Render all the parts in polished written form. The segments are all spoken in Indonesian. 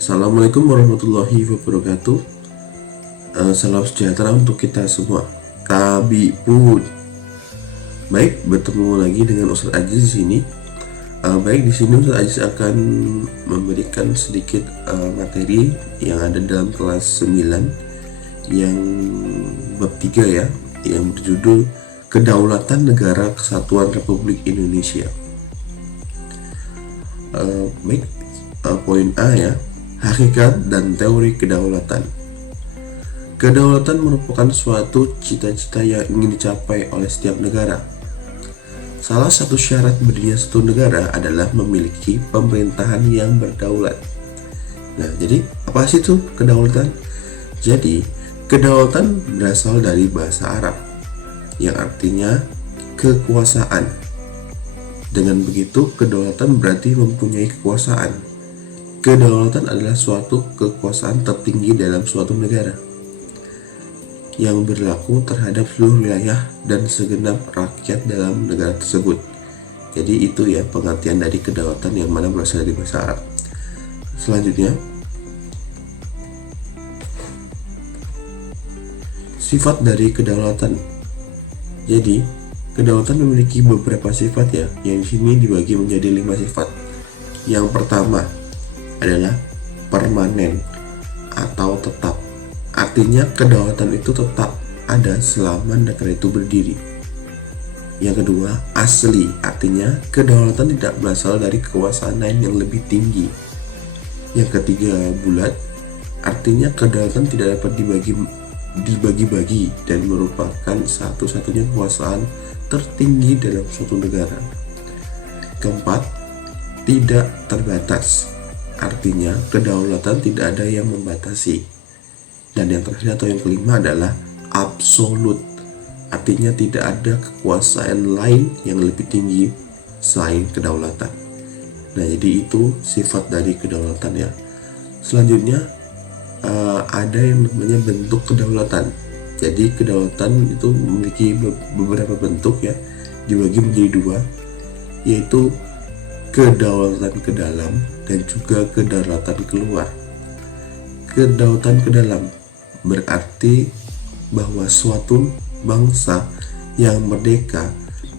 Assalamualaikum warahmatullahi wabarakatuh. Salam sejahtera untuk kita semua. Tabi pun. Baik, bertemu lagi dengan Ustadz Aziz di sini. Baik, di sini Ustadz Aziz akan memberikan sedikit materi yang ada dalam kelas 9 yang bab 3 ya, yang berjudul Kedaulatan Negara Kesatuan Republik Indonesia. Baik, poin A ya. Hakikat dan teori kedaulatan. Kedaulatan merupakan suatu cita-cita yang ingin dicapai oleh setiap negara. Salah satu syarat berdirinya suatu negara adalah memiliki pemerintahan yang berdaulat. Nah, jadi apa sih itu kedaulatan? Jadi, kedaulatan berasal dari bahasa Arab yang artinya kekuasaan. Dengan begitu, kedaulatan berarti mempunyai kekuasaan. Kedaulatan adalah suatu kekuasaan tertinggi dalam suatu negara yang berlaku terhadap seluruh wilayah dan segenap rakyat dalam negara tersebut. Jadi itu ya pengertian dari kedaulatan yang mana berasal dari bahasa Arab. Selanjutnya, sifat dari kedaulatan. Jadi, kedaulatan memiliki beberapa sifat ya, yang di sini dibagi menjadi 5 sifat. Yang pertama adalah permanen atau tetap. Artinya kedaulatan itu tetap ada selama negara itu berdiri. Yang kedua, asli. Artinya kedaulatan tidak berasal dari kekuasaan lain yang lebih tinggi. Yang ketiga, bulat. Artinya kedaulatan tidak dapat dibagi-bagi dan merupakan satu-satunya kekuasaan tertinggi dalam suatu negara. Keempat, tidak terbatas. Artinya kedaulatan tidak ada yang membatasi. Dan yang terakhir atau yang kelima adalah absolut. Artinya tidak ada kekuasaan lain yang lebih tinggi selain kedaulatan. Nah, jadi itu sifat dari kedaulatan ya. Selanjutnya ada yang namanya bentuk kedaulatan. Jadi kedaulatan itu memiliki beberapa bentuk ya, dibagi menjadi 2, yaitu kedaulatan ke dalam dan juga kedaulatan keluar. Kedaulatan ke dalam berarti bahwa suatu bangsa yang merdeka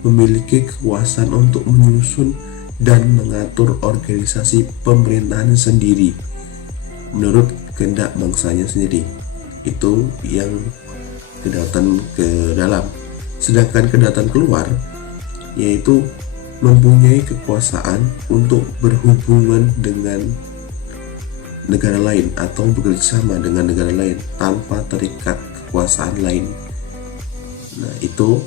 memiliki kekuasaan untuk menyusun dan mengatur organisasi pemerintahan sendiri menurut kehendak bangsanya sendiri. Itu yang kedaulatan ke dalam. Sedangkan kedaulatan keluar yaitu mempunyai kekuasaan untuk berhubungan dengan negara lain atau bekerjasama dengan negara lain tanpa terikat kekuasaan lain. Nah, itu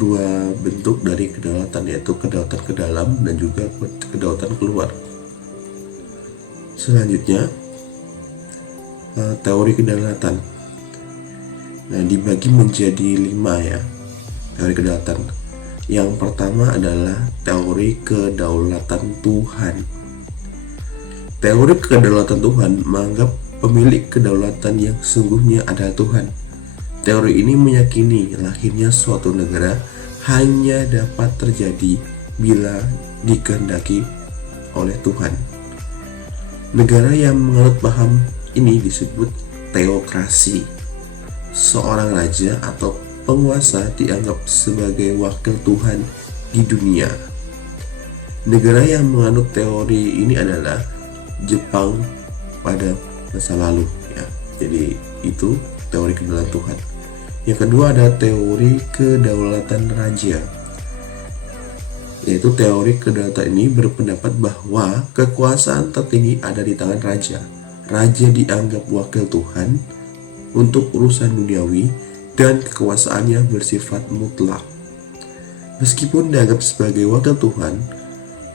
2 bentuk dari kedaulatan, yaitu kedaulatan ke dalam dan juga kedaulatan keluar. Selanjutnya, teori kedaulatan. Nah, dibagi menjadi 5 ya, teori kedaulatan. Yang pertama adalah teori kedaulatan Tuhan. Teori kedaulatan Tuhan menganggap pemilik kedaulatan yang sesungguhnya adalah Tuhan. Teori ini meyakini lahirnya suatu negara hanya dapat terjadi bila dikehendaki oleh Tuhan. Negara yang menganut paham ini disebut teokrasi. Seorang raja atau penguasa dianggap sebagai wakil Tuhan di dunia. Negara yang menganut teori ini adalah Jepang pada masa lalu ya. Jadi itu teori kedaulatan Tuhan. Yang kedua ada teori kedaulatan raja. Yaitu teori kedaulatan ini berpendapat bahwa kekuasaan tertinggi ada di tangan raja. Raja dianggap wakil Tuhan untuk urusan duniawi dan kekuasaannya bersifat mutlak. Meskipun dianggap sebagai wakil Tuhan,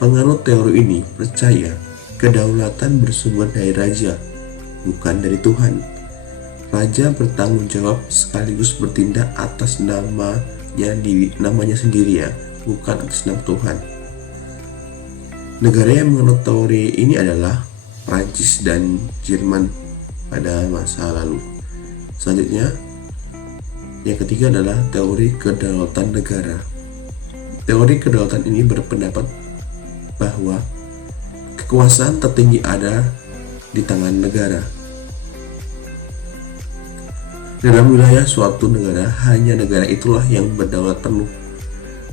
penganut teori ini percaya kedaulatan bersumber dari raja, bukan dari Tuhan. Raja bertanggung jawab sekaligus bertindak atas namanya sendiri ya, bukan atas nama Tuhan. Negara yang menganut teori ini adalah Prancis dan Jerman pada masa lalu. Selanjutnya, yang ketiga adalah teori kedaulatan negara. Teori kedaulatan ini berpendapat bahwa kekuasaan tertinggi ada di tangan negara. Dalam wilayah suatu negara, hanya negara itulah yang berdaulat penuh.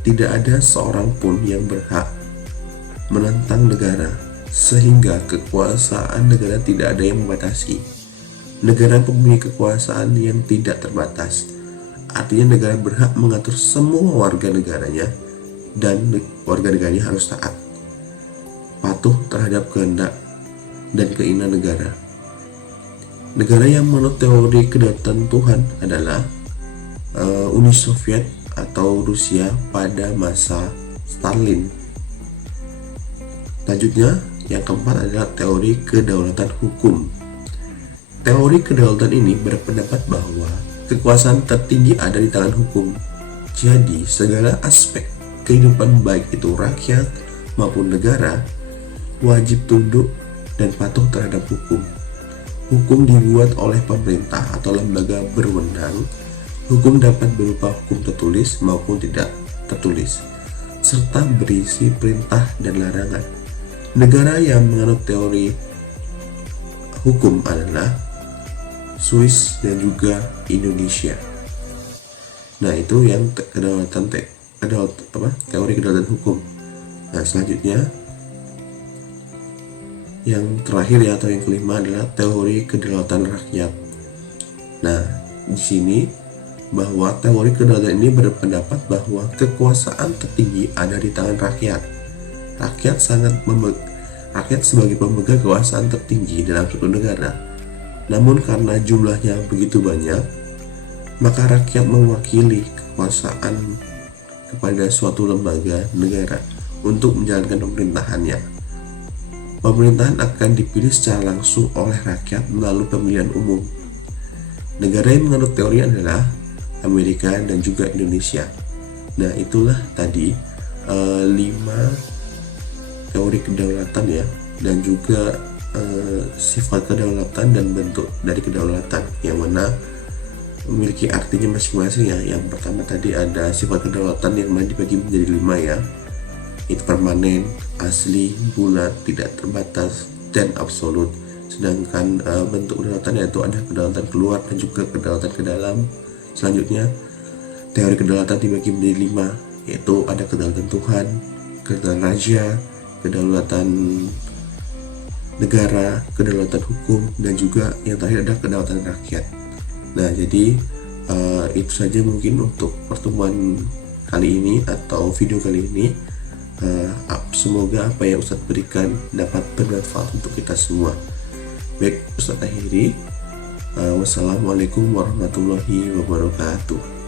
Tidak ada seorang pun yang berhak menentang negara, sehingga kekuasaan negara tidak ada yang membatasi. Negara mempunyai kekuasaan yang tidak terbatas. Artinya negara berhak mengatur semua warga negaranya, dan warga negaranya harus taat, patuh terhadap kehendak dan keinginan negara. Negara yang menurut teori kedaulatan Tuhan adalah Uni Soviet atau Rusia pada masa Stalin. Lanjutnya, yang keempat adalah teori kedaulatan hukum. Teori kedaulatan ini berpendapat bahwa kekuasaan tertinggi ada di tangan hukum. Jadi, segala aspek kehidupan baik itu rakyat maupun negara wajib tunduk dan patuh terhadap hukum. Hukum dibuat oleh pemerintah atau lembaga berwenang. Hukum dapat berupa hukum tertulis maupun tidak tertulis, serta berisi perintah dan larangan. Negara yang menganut teori hukum adalah Swiss dan juga Indonesia. Nah, itu yang teori kedaulatan hukum. Nah, selanjutnya yang terakhir atau yang kelima adalah teori kedaulatan rakyat. Nah, di sini bahwa teori kedaulatan ini berpendapat bahwa kekuasaan tertinggi ada di tangan rakyat. Rakyat sebagai pemegang kekuasaan tertinggi dalam suatu negara. Namun karena jumlahnya begitu banyak, maka rakyat mewakili kekuasaan kepada suatu lembaga negara untuk menjalankan pemerintahannya. Pemerintahan akan dipilih secara langsung oleh rakyat melalui pemilihan umum. Negara yang menganut teori adalah Amerika dan juga Indonesia. Nah, itulah tadi 5 teori kedaulatan ya, dan juga sifat kedaulatan dan bentuk dari kedaulatan yang mana memiliki artinya masing-masing ya. Yang pertama tadi ada sifat kedaulatan yang mana dibagi menjadi 5 ya. Itu permanen, asli, bulat, tidak terbatas, dan absolut. Sedangkan bentuk kedaulatan yaitu ada kedaulatan keluar dan juga kedaulatan ke dalam. Selanjutnya, teori kedaulatan dibagi menjadi 5, yaitu ada kedaulatan Tuhan, kedaulatan raja, kedaulatan negara, kedaulatan hukum, dan juga yang terakhir ada kedaulatan rakyat. Nah, jadi itu saja mungkin untuk pertemuan kali ini atau video kali ini. Semoga apa yang Ustadz berikan dapat bermanfaat untuk kita semua. Baik, Ustadz akhiri. Wassalamualaikum warahmatullahi wabarakatuh.